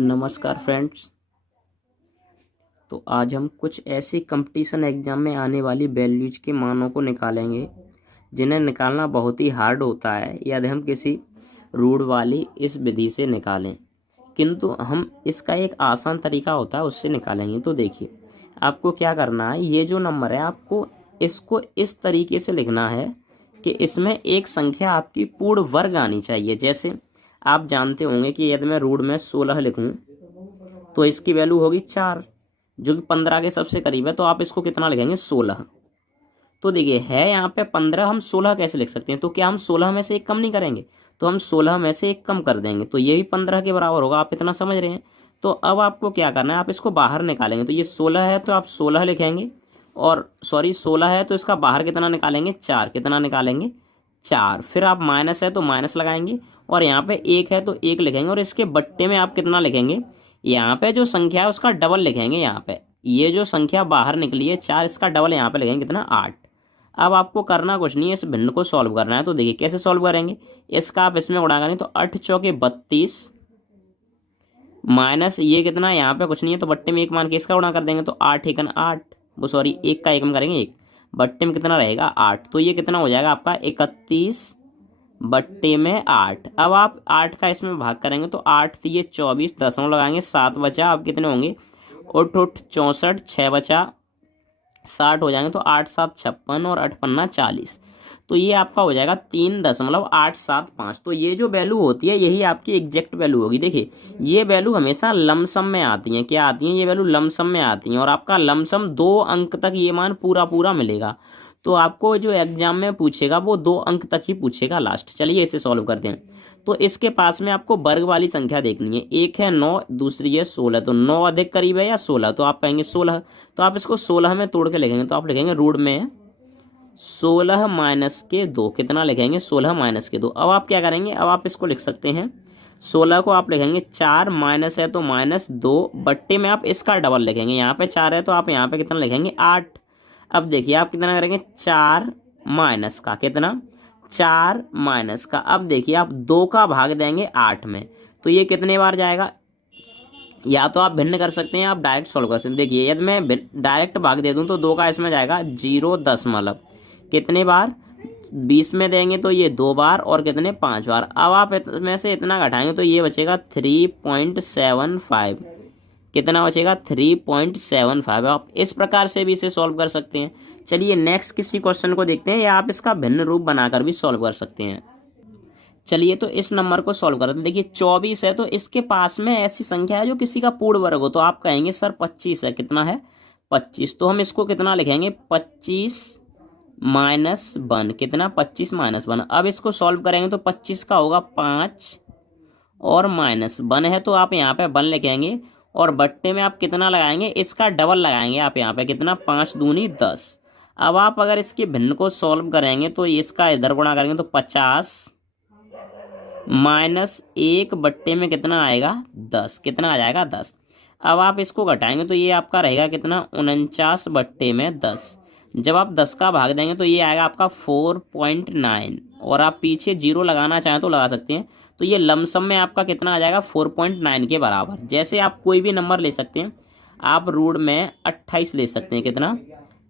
नमस्कार फ्रेंड्स। तो आज हम कुछ ऐसी कंपटीशन एग्जाम में आने वाली वैल्यूज के मानों को निकालेंगे जिन्हें निकालना बहुत ही हार्ड होता है यदि हम किसी रूढ़ वाली इस विधि से निकालें, किंतु हम इसका एक आसान तरीका होता है उससे निकालेंगे। तो देखिए, आपको क्या करना है, ये जो नंबर है आपको इसको इस तरीके से लिखना है कि इसमें एक संख्या आपकी पूर्ण वर्ग आनी चाहिए। जैसे आप जानते होंगे कि यदि मैं रूढ़ में 16 लिखूं तो इसकी वैल्यू होगी 4, जो कि 15 के सबसे करीब है। तो आप इसको कितना लिखेंगे, 16। तो देखिए, है यहाँ पे 15, हम 16 कैसे लिख सकते हैं? तो क्या हम 16 में से एक कम नहीं करेंगे? तो हम 16 में से एक कम कर देंगे तो ये भी 15 के बराबर होगा। आप इतना समझ रहे हैं? तो अब आपको क्या करना है, आप इसको बाहर निकालेंगे। तो ये 16 है तो आप 16 लिखेंगे, और सॉरी 16 है तो इसका बाहर कितना निकालेंगे, 4। कितना निकालेंगे, 4। फिर आप माइनस है तो माइनस लगाएंगे, और यहाँ पे एक है तो एक लिखेंगे, और इसके बट्टे में आप कितना लिखेंगे, यहाँ पे जो संख्या है उसका डबल लिखेंगे। यहाँ पे ये जो संख्या बाहर निकली है 4, इसका डबल यहाँ पे लिखेंगे, कितना, 8। अब आपको करना कुछ नहीं है, इस भिन्न को सॉल्व करना है। तो देखिए कैसे सॉल्व करेंगे, इसका आप इसमें गुणा करें तो 8 चौके 32 माइनस ये कितना, यहाँ पे कुछ नहीं है तो बट्टे में एक मान के इसका गुणा कर देंगे तो 8 एकन 8, वो सॉरी एक का एकम करेंगे, एक बट्टे में कितना रहेगा 8। तो ये कितना हो जाएगा आपका 31 बट्टे में 8। अब आप 8 का इसमें भाग करेंगे तो 8 से ये 24, दसवां लगाएंगे, 7 बचा। अब कितने होंगे, उठ 64, 6 बचा, 60 हो जाएंगे। तो 8 7 56 और 8 पन्ना 40। तो ये आपका हो जाएगा 3.875। तो ये जो वैल्यू होती है यही आपकी एग्जैक्ट वैल्यू होगी। देखिए, ये वैल्यू हमेशा लमसम में आती हैं। क्या आती हैं, ये वैल्यू लमसम में आती हैं, और आपका लमसम 2 अंक तक ये मान पूरा पूरा मिलेगा। तो आपको जो एग्जाम में पूछेगा वो 2 अंक तक ही पूछेगा लास्ट। चलिए इसे सॉल्व करते हैं। तो इसके पास में आपको वर्ग वाली संख्या देखनी है। एक है 9, दूसरी है 16। तो 9 अधिक करीब है या 16, तो आप कहेंगे 16। तो आप इसको 16 में तोड़ के लिखेंगे तो आप लिखेंगे रूट में 16 माइनस के 2। कितना लिखेंगे, 16 माइनस के 2। अब आप क्या करेंगे, अब आप इसको लिख सकते हैं, 16 को आप लिखेंगे 4, माइनस है तो माइनस 2, बट्टे में आप इसका डबल लिखेंगे। यहाँ पे 4 है तो आप यहाँ पे कितना लिखेंगे, 8। अब देखिए आप कितना करेंगे, 4 माइनस का कितना, 4 माइनस का, अब देखिए आप 2 का भाग देंगे 8 में तो ये कितने बार जाएगा। या तो आप भिन्न कर सकते हैं, आप डायरेक्ट सॉल्व कर सकते हैं। देखिए यदि मैं डायरेक्ट भाग दे दूं तो 2 का इसमें जाएगा 0.0 कितने बार, 20 में देंगे तो ये 2 बार, और कितने, 5 बार। अब आप इसमें से इतना घटाएंगे तो ये बचेगा 3.75। कितना बचेगा, 3.75। आप इस प्रकार से भी इसे सॉल्व कर सकते हैं। चलिए नेक्स्ट किसी क्वेश्चन को देखते हैं, या आप इसका भिन्न रूप बनाकर भी सॉल्व कर सकते हैं। चलिए तो इस नंबर को सॉल्व करते हैं। देखिए 24 है तो इसके पास में ऐसी संख्या है जो किसी का पूर्ण वर्ग हो। तो आप कहेंगे सर 25 है, कितना है, 25। तो हम इसको कितना लिखेंगे, 25 माइनस 1। कितना, 25 माइनस 1। अब इसको सॉल्व करेंगे तो 25 का होगा 5, और माइनस 1 है तो आप यहाँ पे 1 लिखेंगे, और बट्टे में आप कितना लगाएंगे, इसका डबल लगाएंगे। आप यहाँ पे कितना, 5 दूनी 10। अब आप अगर इसके भिन्न को सॉल्व करेंगे तो इसका इधर गुणा करेंगे तो 50 माइनस 1 बट्टे में कितना आएगा, 10। कितना आ जाएगा, 10। अब आप इसको घटाएंगे तो ये आपका रहेगा कितना, 49 बट्टे में 10। जब आप 10 का भाग देंगे तो ये आएगा आपका 4.9, और आप पीछे 0 लगाना चाहें तो लगा सकते हैं। तो ये लमसम में आपका कितना आ जाएगा, 4.9 के बराबर। जैसे आप कोई भी नंबर ले सकते हैं, आप रूट में 28 ले सकते हैं। कितना,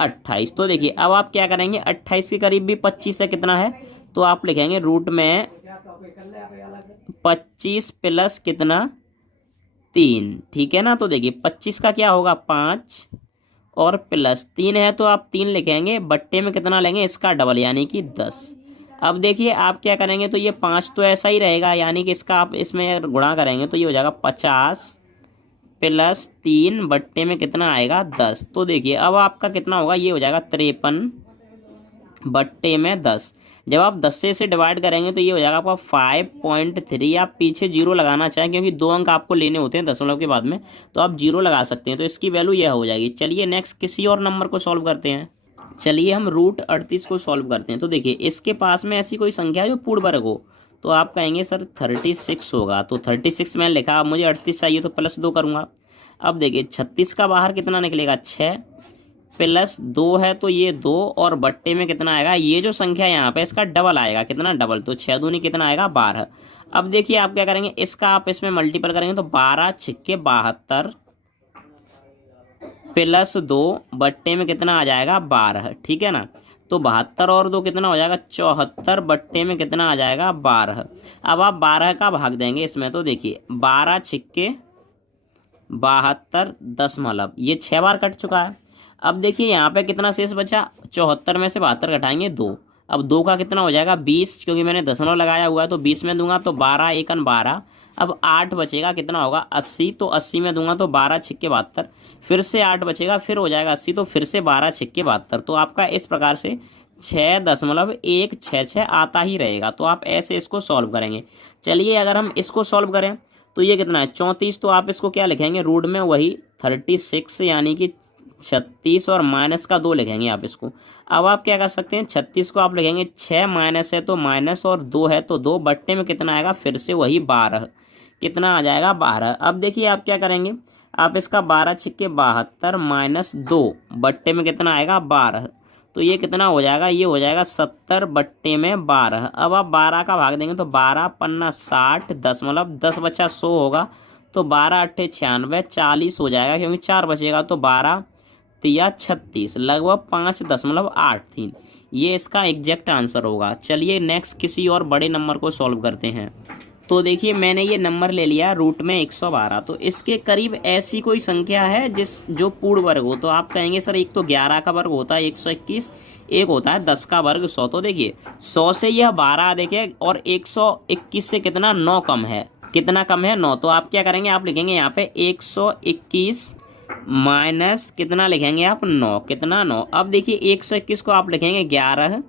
28। तो देखिए अब आप क्या करेंगे, 28 के करीब भी 25 है, कितना है, तो आप लिखेंगे रूट में 25 प्लस कितना, 3। ठीक है ना। तो देखिए 25 का क्या होगा, 5, और प्लस 3 है तो आप 3 लिखेंगे, बट्टे में कितना लेंगे, इसका डबल यानी कि 10। अब देखिए आप क्या करेंगे, तो ये 5 तो ऐसा ही रहेगा, यानी कि इसका आप इसमें गुणा करेंगे तो ये हो जाएगा 50 प्लस 3 बट्टे में कितना आएगा, 10। तो देखिए अब आपका कितना होगा, ये हो जाएगा 53 बट्टे में 10। जब आप 10 से इसे डिवाइड करेंगे तो ये हो जाएगा आपका 5.3। आप पीछे 0 लगाना चाहें क्योंकि 2 अंक आपको लेने होते हैं दशमलव के बाद में, तो आप 0 लगा सकते हैं। तो इसकी वैल्यू यह हो जाएगी। चलिए नेक्स्ट किसी और नंबर को सॉल्व करते हैं। चलिए हम रूट 38 को सॉल्व करते हैं। तो देखिए इसके पास में ऐसी कोई संख्या है जो पूर्ण वर्ग हो। तो आप कहेंगे सर 36 होगा। तो 36 मैंने लिखा, अब मुझे 38 चाहिए तो +2 करूँगा। अब देखिए 36 का बाहर कितना निकलेगा, 6, प्लस 2 है तो ये 2 और बट्टे में कितना आएगा, ये जो संख्या यहाँ पे इसका डबल आएगा, कितना डबल, तो 6 दूनी कितना आएगा 12। अब देखिए आप क्या करेंगे, इसका आप इसमें मल्टीपल करेंगे तो 12 छिक्के 72 प्लस 2 बट्टे में कितना आ जाएगा 12, ठीक है ना। तो 72 और 2 कितना हो जाएगा 74 बट्टे में कितना आ जाएगा 12। अब आप 12 का भाग देंगे इसमें तो देखिए 12 छिक्के 72 दशमलव, ये 6 बार कट चुका है। अब देखिए यहाँ पे कितना शेष बचा, 74 में से 72 घटाएंगे 2। अब 2 का कितना हो जाएगा 20, क्योंकि मैंने दशमलव लगाया हुआ है तो 20 में दूंगा तो 12 एकन 12। अब 8 बचेगा, कितना होगा 80, तो 80 में दूंगा तो 12 छिक्के 72, फिर से 8 बचेगा, फिर हो जाएगा 80, तो फिर से 12 छिक्के 72। तो आपका इस प्रकार से 6.166 आता ही रहेगा। तो आप ऐसे इसको सॉल्व करेंगे। चलिए अगर हम इसको सॉल्व करें तो ये कितना है 34, तो आप इसको क्या लिखेंगे, रूट में वही 36 यानी कि 36 और माइनस का 2 लिखेंगे आप इसको। अब आप क्या कर सकते हैं, 36 को आप लिखेंगे 6 माइनस है तो माइनस और 2 है तो 2 बट्टे में कितना आएगा, फिर से वही 12, कितना आ जाएगा 12। अब देखिए आप क्या करेंगे, आप इसका 12 छिक्के 72 माइनस 2 बट्टे में कितना आएगा 12, तो ये कितना हो जाएगा, ये हो जाएगा 70 बट्टे में 12। अब आप 12 का भाग देंगे तो 12 पन्ना 60 दशमलव 10 बचा 100 होगा, तो 12 अट्ठे 96 40 हो जाएगा, क्योंकि 4 बचेगा तो 12 तिया 36, लगभग 5.83। ये इसका एग्जैक्ट आंसर होगा। चलिए नेक्स्ट किसी और बड़े नंबर को सॉल्व करते हैं। तो देखिए मैंने ये नंबर ले लिया रूट में 112, तो इसके करीब ऐसी कोई संख्या है जो पूर्ण वर्ग हो। तो आप कहेंगे सर एक तो 11 का वर्ग होता है 121, एक होता है 10 का वर्ग 100। तो देखिए 100 से यह 12 देखिए, और 121 से कितना 9 कम है, कितना कम है 9। तो आप क्या करेंगे, आप लिखेंगे यहाँ पे 121 माइनस कितना लिखेंगे आप 9, कितना 9। अब देखिए 121 को आप लिखेंगे 11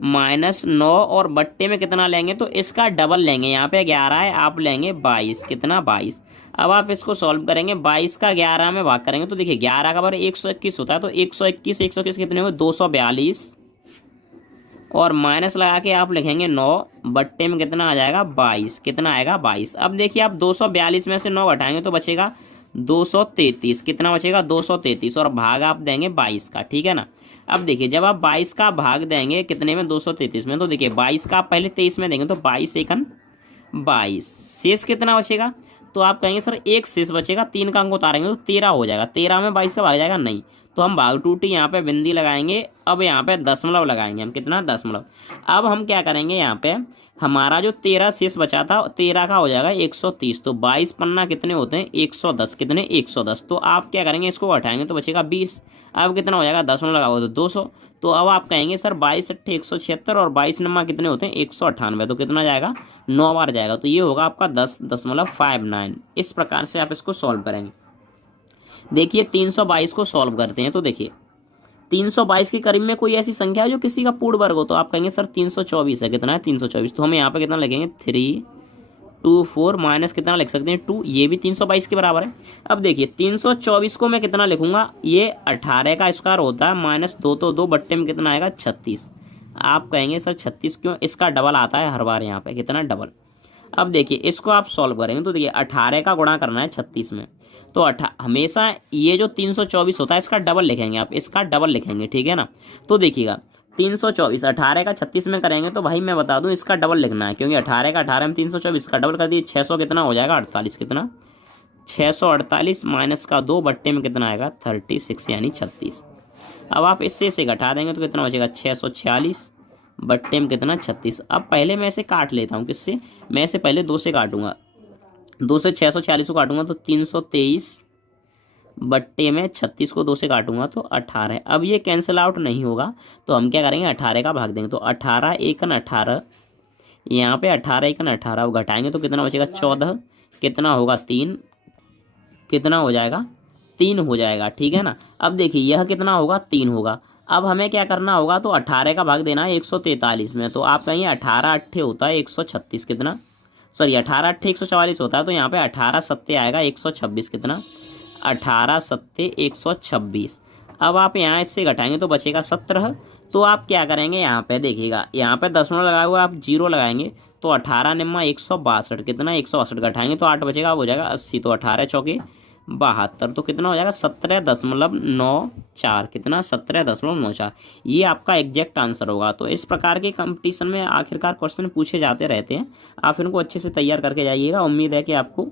माइनस 9 और बट्टे में कितना लेंगे, तो इसका डबल लेंगे, यहाँ पे 11 है आप लेंगे 22, कितना 22। अब आप इसको सॉल्व करेंगे, 22 का 11 में भाग करेंगे तो देखिए 11 का वर्ग 121 होता है, तो 121 कितने हुए 242, और माइनस लगा के आप लिखेंगे 9 बट्टे में कितना आ जाएगा 22, कितना आएगा 22। अब देखिए आप 242 में से 9 घटाएंगे तो बचेगा 233, कितना बचेगा 233, और भाग आप देंगे 22 का, ठीक है ना। अब देखिए जब आप 22 का भाग देंगे कितने में 233 में, तो देखिए 22 का आप पहले 23 में देंगे तो 22 एकन 22, शेष कितना बचेगा, तो आप कहेंगे सर एक शेष बचेगा, 3 का अंक उतारेंगे तो 13 हो जाएगा, 13 में 22 से भाग जाएगा, नहीं। तो हम भाग टूटी यहाँ पे बिंदी लगाएंगे, अब यहाँ पे दशमलव लगाएंगे हम, कितना दशमलव। अब हम क्या करेंगे, यहाँ पे हमारा जो 13 शेष बचा था 13 का हो जाएगा 130, तो 22 पन्ना कितने होते हैं 110, कितने 110। तो आप क्या करेंगे, इसको हटाएंगे तो बचेगा 20, अब कितना हो जाएगा दशमलव लगाओ तो 200। तो अब आप कहेंगे सर 22 अट्ठे 176 और 22 नंबर कितने होते हैं 198, तो कितना जाएगा 9 बार जाएगा, तो ये होगा आपका 10.59। इस प्रकार से आप इसको सॉल्व करेंगे। देखिए 322 को सॉल्व करते हैं, तो देखिए 322 के करीब में कोई ऐसी संख्या है जो किसी का पूर्ण वर्ग हो, तो आप कहेंगे सर 324 है, कितना है 324, तो हम यहाँ पे कितना लिखेंगे 324 माइनस कितना लिख सकते हैं 2, ये भी 322 के बराबर है। अब देखिए 324 को मैं कितना लिखूंगा, ये 18 का स्क्वायर होता है माइनस 2 तो 2 बट्टे में कितना आएगा 36। आप कहेंगे सर 36 क्यों, इसका डबल आता है हर बार यहाँ पे, कितना डबल। अब देखिए इसको आप सॉल्व करेंगे तो देखिए 18 का गुणा करना है 36 में, तो हमेशा ये जो 324 होता है इसका डबल लिखेंगे आप, इसका डबल लिखेंगे, ठीक है ना। तो देखिएगा 324 18 का 36 में करेंगे तो भाई मैं बता दूं इसका डबल लिखना है, क्योंकि 18 का 18 में 324 का डबल कर दिए 600, कितना हो जाएगा 48, कितना 648 माइनस का 2 बट्टे में कितना आएगा 36 यानी 36। अब आप इससे से घटा देंगे तो कितना बचेगा 646 बट्टे में कितना 36। अब पहले मैं इसे काट लेता हूँ, किससे, मैं इसे पहले 2 से काटूंगा, 2 से 646 को काटूंगा तो 323 बट्टे में 36 को 2 से काटूंगा तो 18। अब ये कैंसिल आउट नहीं होगा तो हम क्या करेंगे 18 का भाग देंगे, तो 18 एकन 18, यहाँ पे 18 एकन 18, अब घटाएंगे तो कितना बचेगा 14, कितना होगा 3, कितना हो जाएगा 3 हो जाएगा, ठीक है ना। अब देखिए यह कितना होगा 3 होगा। अब हमें क्या करना होगा, तो 18 का भाग देना है 143 में, तो आप कहेंगे 18 अट्ठे होता है 136, कितना सॉरी 18 अट्ठे 144 होता है, तो यहाँ पे 18 सत्ते आएगा 126, कितना 18 सत्ते 126। अब आप यहाँ इससे घटाएंगे तो बचेगा 17। तो आप क्या करेंगे, यहाँ पे देखिएगा यहाँ पे दशमलव लगाए हुआ आप 0 लगाएंगे तो 18 निम्मा 162, कितना 162 घटाएंगे तो 8 बचेगा, हो जाएगा 80, तो 18 चौके 72, तो कितना हो जाएगा 17.94, कितना 17.94। ये आपका एग्जैक्ट आंसर होगा। तो इस प्रकार के कंपटीशन में आखिरकार क्वेश्चन पूछे जाते रहते हैं, आप इनको अच्छे से तैयार करके जाइएगा। उम्मीद है कि आपको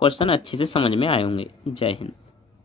क्वेश्चन अच्छे से समझ में आए होंगे। जय हिंद।